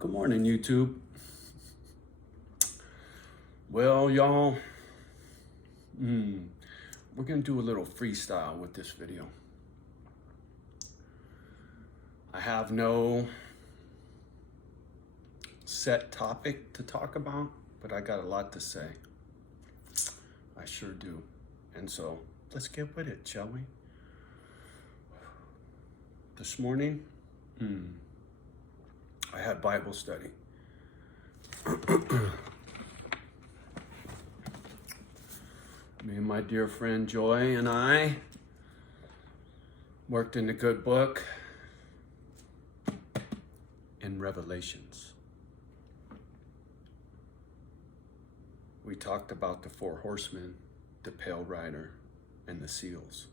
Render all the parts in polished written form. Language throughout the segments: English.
Good morning, YouTube. Well, y'all, we're gonna do a little freestyle with this video. I have no set topic to talk about, but I got a lot to say. I sure do. And so let's get with it, shall we? This morning, I had Bible study. Me and my dear friend Joy and I worked in the good book in Revelations. We talked about the four horsemen, the pale rider, and the seals.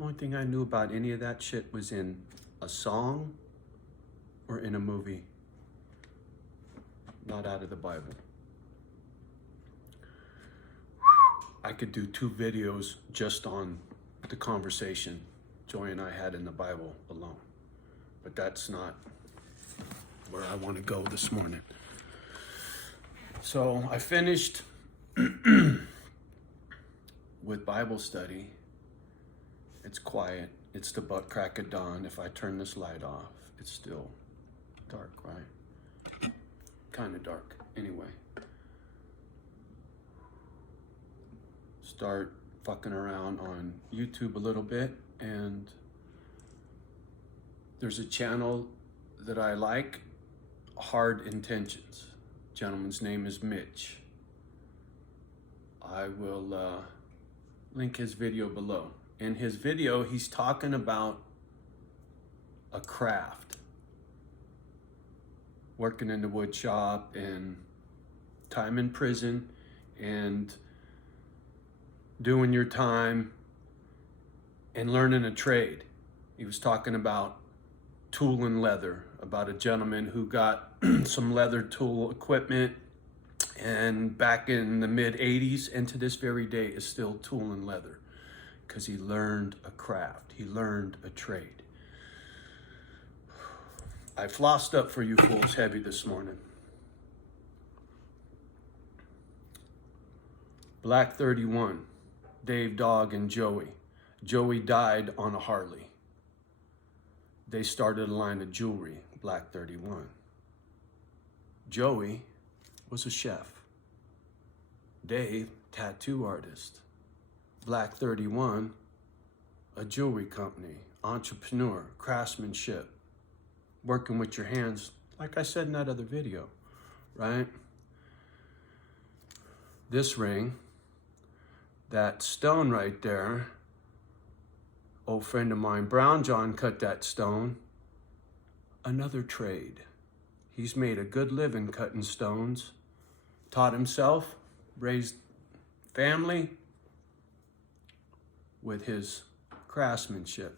Only thing I knew about any of that shit was in a song or in a movie, not out of the Bible. I could do 2 videos just on the conversation Joy and I had in the Bible alone, but that's not where I want to go this morning. So I finished with Bible study. It's quiet. It's the butt crack of dawn. If I turn this light off, it's still dark, right? Kind of dark. Anyway. Start fucking around on YouTube a little bit, and there's a channel that I like, Hard Intentions. Gentleman's name is Mitch. I will link his video below. In his video, he's talking about a craft, working in the wood shop and time in prison and doing your time and learning a trade. He was talking about tool and leather, about a gentleman who got some leather tool equipment and back in the mid 80s and to this very day is still tool and leather because he learned a craft, he learned a trade. I flossed up for you fools heavy this morning. Black 31. Dave Dog and Joey. Joey died on a Harley. They started a line of jewelry, Black 31. Joey was a chef. Dave, tattoo artist. Black 31, a jewelry company, entrepreneur, craftsmanship, working with your hands, like I said in that other video, right? This ring, that stone right there, old friend of mine, Brown John, cut that stone. Another trade. He's made a good living cutting stones, taught himself, raised family with his craftsmanship.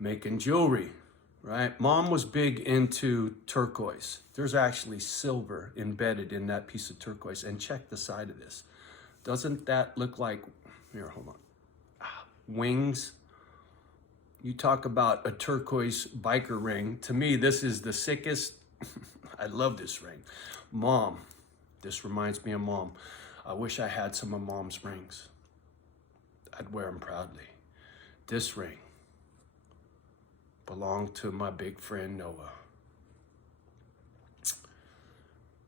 Making jewelry, right? Mom was big into turquoise. There's actually silver embedded in that piece of turquoise. And check the side of this. Doesn't that look like, here, hold on, wings? You talk about a turquoise biker ring. To me, this is the sickest. I love this ring. Mom, this reminds me of Mom. I wish I had some of Mom's rings. I'd wear them proudly. This ring belonged to my big friend Noah.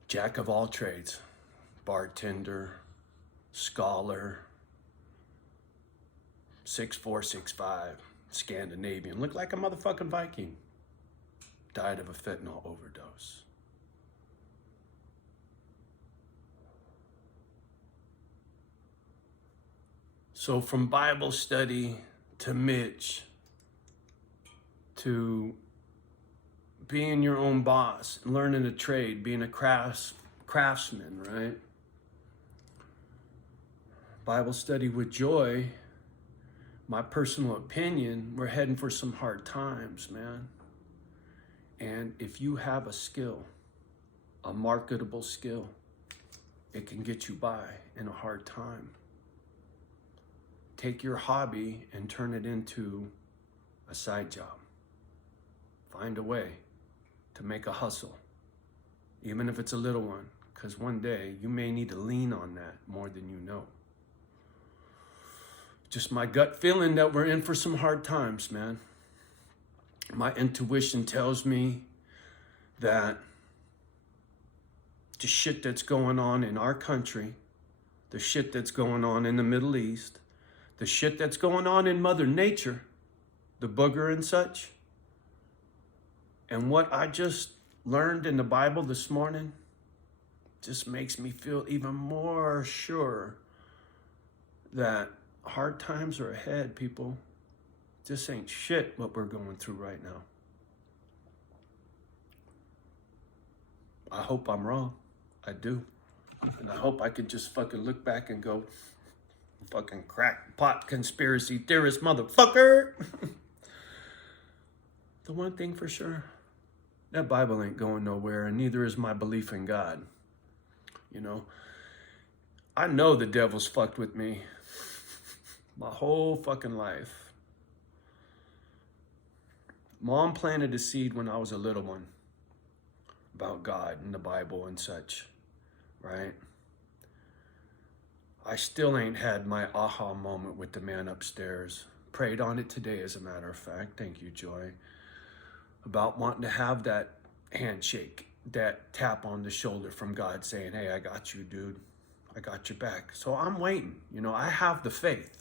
Jack of all trades, bartender, scholar, 6'4", 6'5", Scandinavian, looked like a motherfucking Viking. Died of a fentanyl overdose. So from Bible study to Mitch to being your own boss, learning a trade, being a craftsman, right? Bible study with Joy, my personal opinion, we're heading for some hard times, man. And if you have a skill, a marketable skill, it can get you by in a hard time. Take your hobby and turn it into a side job. find a way to make a hustle, even if it's a little one, because one day you may need to lean on that more than you know. Just my gut feeling that we're in for some hard times, man. My intuition tells me that the shit that's going on in our country, the shit that's going on in the Middle East, the shit that's going on in Mother Nature, the booger and such, and what I just learned in the Bible this morning just makes me feel even more sure that hard times are ahead, people. This ain't shit what we're going through right now. I hope I'm wrong. I do. And I hope I could just fucking look back and go, fucking crackpot conspiracy theorist motherfucker. The one thing for sure, that Bible ain't going nowhere, and neither is my belief in God. You know, I know the devil's fucked with me my whole fucking life. Mom planted a seed when I was a little one about God and the Bible and such, right? I still ain't had my aha moment with the man upstairs. Prayed on it today, as a matter of fact. Thank you, Joy. About wanting to have that handshake, that tap on the shoulder from God saying, hey, I got you, dude. I got your back. So I'm waiting. You know, I have the faith.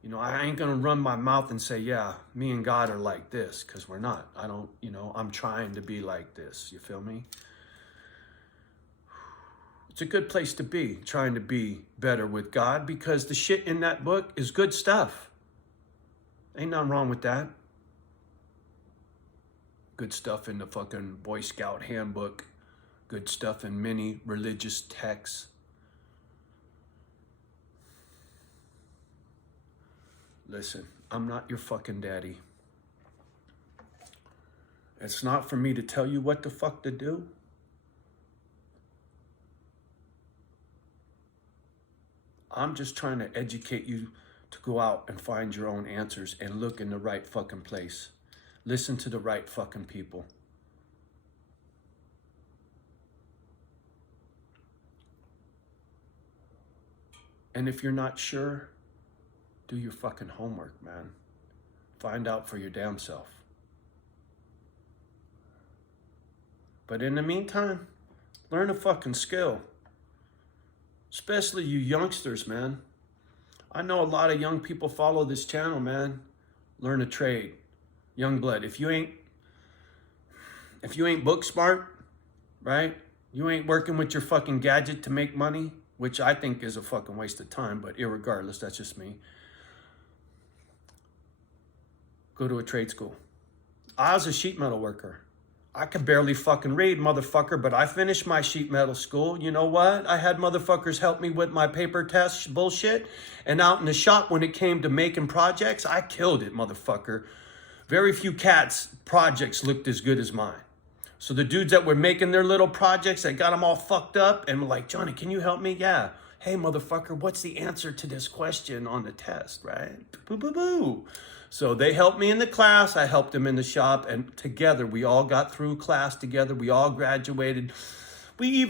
You know, I ain't going to run my mouth and say, yeah, me and God are like this, because we're not. I don't, you know, I'm trying to be like this. You feel me? It's a good place to be, trying to be better with God, because the shit in that book is good stuff. Ain't nothing wrong with that. Good stuff in the fucking Boy Scout handbook. Good stuff in many religious texts. Listen, I'm not your fucking daddy. It's not for me to tell you what the fuck to do. I'm just trying to educate you to go out and find your own answers and look in the right fucking place. Listen to the right fucking people. And if you're not sure, do your fucking homework, man. Find out for your damn self. But in the meantime, learn a fucking skill. Especially you youngsters, man. I know a lot of young people follow this channel, man. Learn a trade. Young blood. If you ain't book smart, right? You ain't working with your fucking gadget to make money, which I think is a fucking waste of time, but irregardless, that's just me. Go to a trade school. I was a sheet metal worker. I could barely fucking read, motherfucker, but I finished my sheet metal school. You know what? I had motherfuckers help me with my paper test bullshit. And out in the shop, when it came to making projects, I killed it, motherfucker. Very few cats' projects looked as good as mine. So the dudes that were making their little projects, they got them all fucked up and were like, Johnny, can you help me? Yeah. Hey, motherfucker, what's the answer to this question on the test, right? Boo, boo, boo. So they helped me in the class, I helped them in the shop, and together we all got through class together, we all graduated. We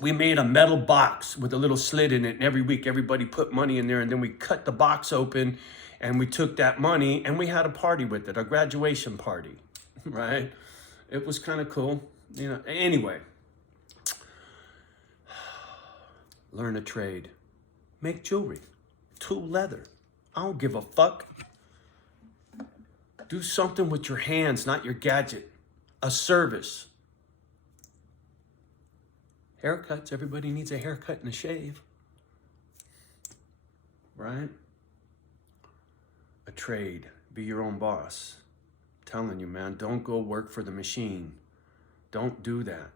made a metal box with a little slit in it, and every week everybody put money in there, and then we cut the box open, and we took that money, and we had a party with it, a graduation party, right? It was kind of cool, you know. Anyway, learn a trade. Make jewelry, tool leather. I don't give a fuck. Do something with your hands, not your gadget. A service. Haircuts. Everybody needs a haircut and a shave. Right? A trade. Be your own boss. I'm telling you, man, don't go work for the machine. Don't do that.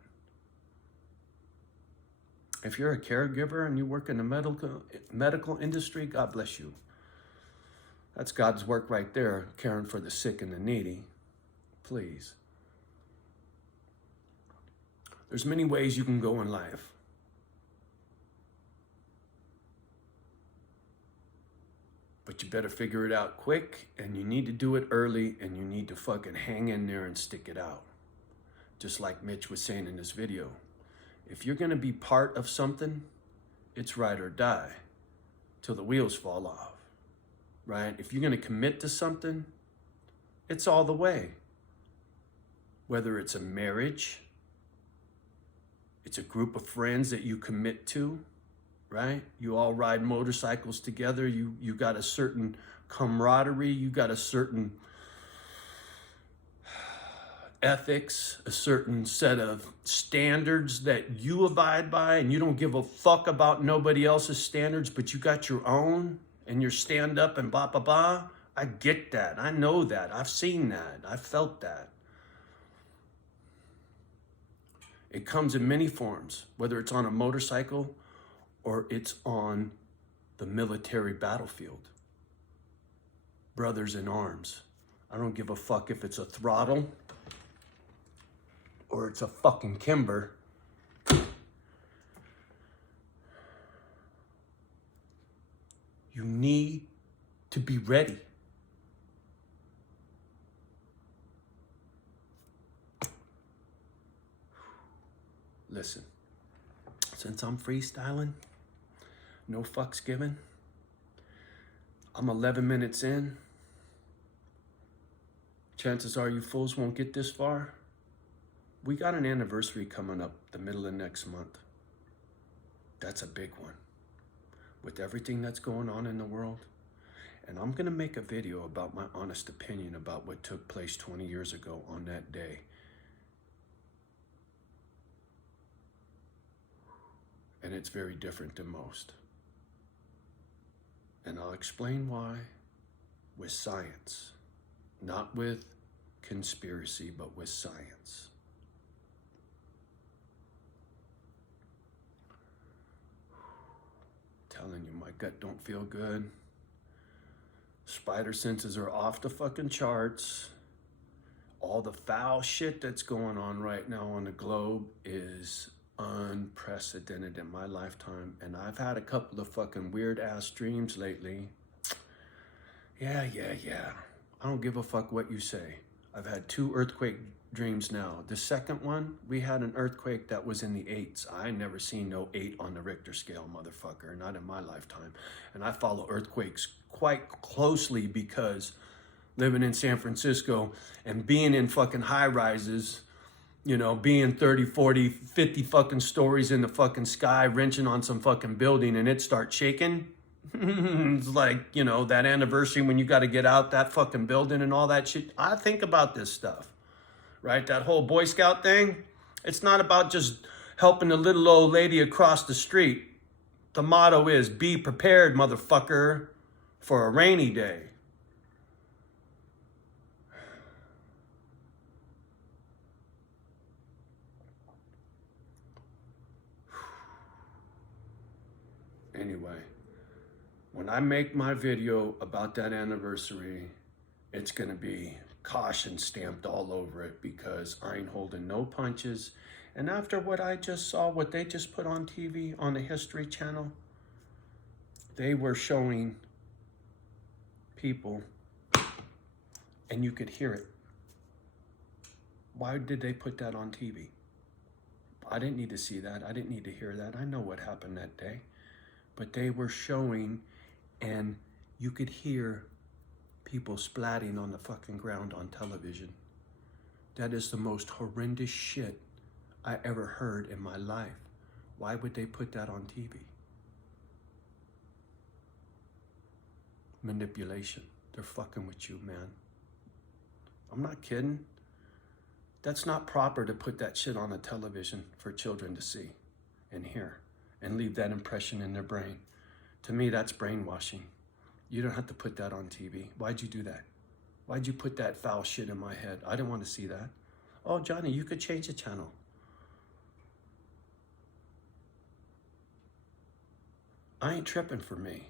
If you're a caregiver and you work in the medical industry, God bless you. That's God's work right there, caring for the sick and the needy. Please. There's many ways you can go in life. But you better figure it out quick, and you need to do it early, and you need to fucking hang in there and stick it out. Just like Mitch was saying in this video. If you're gonna be part of something, it's ride or die till the wheels fall off, right? If you're gonna commit to something, it's all the way. Whether it's a marriage, it's a group of friends that you commit to, right? You all ride motorcycles together. You got a certain camaraderie. You got a certain ethics, a certain set of standards that you abide by, and you don't give a fuck about nobody else's standards, but you got your own, and you're stand up and blah, blah, blah. I get that. I know that. I've seen that. I've felt that. It comes in many forms, whether it's on a motorcycle or it's on the military battlefield. Brothers in arms. I don't give a fuck if it's a throttle or it's a fucking Kimber. You need to be ready. Listen, since I'm freestyling, no fucks given, I'm 11 minutes in. Chances are you fools won't get this far. We got an anniversary coming up the middle of next month. That's a big one. With everything that's going on in the world. And I'm gonna make a video about my honest opinion about what took place 20 years ago on that day. And it's very different than most. And I'll explain why with science. Not with conspiracy, but with science. Telling you, my gut don't feel good. Spider senses are off the fucking charts. All the foul shit that's going on right now on the globe is unprecedented in my lifetime. And I've had a couple of fucking weird ass dreams lately. Yeah. I don't give a fuck what you say. I've had 2 earthquake dreams now. The second one, we had an earthquake that was in the 8s. I never seen no 8 on the Richter scale, motherfucker, not in my lifetime. And I follow earthquakes quite closely because living in San Francisco and being in fucking high rises, you know, being 30, 40, 50 fucking stories in the fucking sky, wrenching on some fucking building and it starts shaking. It's like, you know, that anniversary when you got to get out that fucking building and all that shit. I think about this stuff, right? That whole Boy Scout thing. It's not about just helping the little old lady across the street. The motto is be prepared, motherfucker, for a rainy day. Anyway, when I make my video about that anniversary, it's gonna be caution stamped all over it because I ain't holding no punches. And after what I just saw, what they just put on TV on the History Channel, they were showing people and you could hear it. Why did they put that on TV? I didn't need to see that. I didn't need to hear that. I know what happened that day. But they were showing and you could hear people splatting on the fucking ground on television. That is the most horrendous shit I ever heard in my life. Why would they put that on TV? Manipulation. They're fucking with you, man. I'm not kidding. That's not proper to put that shit on a television for children to see and hear and leave that impression in their brain. To me, that's brainwashing. You don't have to put that on TV. Why'd you do that? Why'd you put that foul shit in my head? I didn't want to see that. Oh, Johnny, you could change the channel. I ain't tripping for me.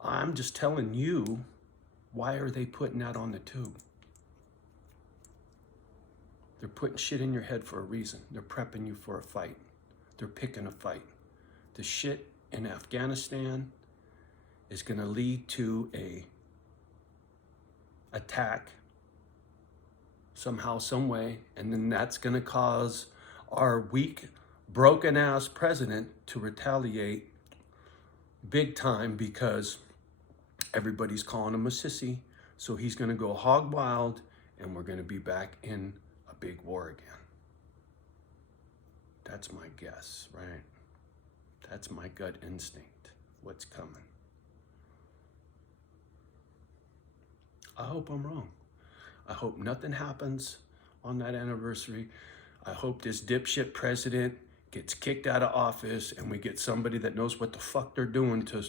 I'm just telling you, why are they putting that on the tube? They're putting shit in your head for a reason. They're prepping you for a fight. They're picking a fight. The shit in Afghanistan is going to lead to a attack somehow, some way, and then that's going to cause our weak, broken ass president to retaliate big time because everybody's calling him a sissy. So he's going to go hog wild, and we're going to be back in a big war again. That's my guess, right? That's my gut instinct. What's coming? I hope I'm wrong. I hope nothing happens on that anniversary. I hope this dipshit president gets kicked out of office and we get somebody that knows what the fuck they're doing to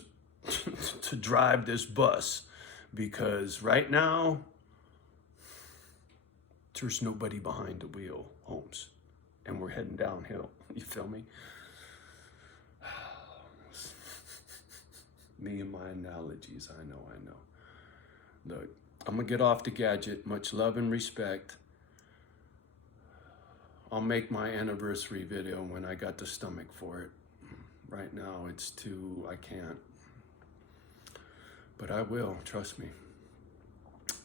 to drive this bus, because right now there's nobody behind the wheel, Holmes, and we're heading downhill. You feel me? Me and my analogies. I know. Look, I'm gonna get off the gadget. Much love and respect. I'll make my anniversary video when I got the stomach for it. Right now it's I can't. But I will, trust me.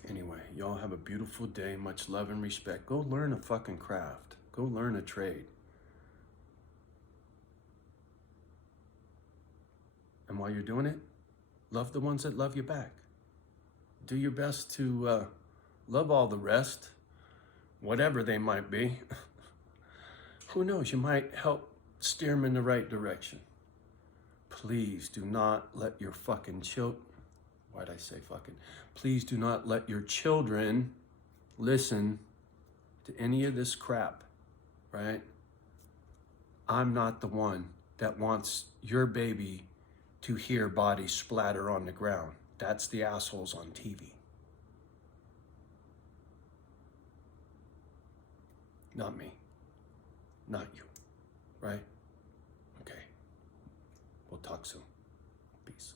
Anyway, y'all have a beautiful day. Much love and respect. Go learn a fucking craft. Go learn a trade. And while you're doing it, love the ones that love you back. Do your best to love all the rest, whatever they might be. Who knows, you might help steer them in the right direction. Please do not let your fucking why'd I say fucking? Please do not let your children listen to any of this crap, right? I'm not the one that wants your baby to hear bodies splatter on the ground. That's the assholes on TV. Not me. Not you. Right? Okay. We'll talk soon. Peace.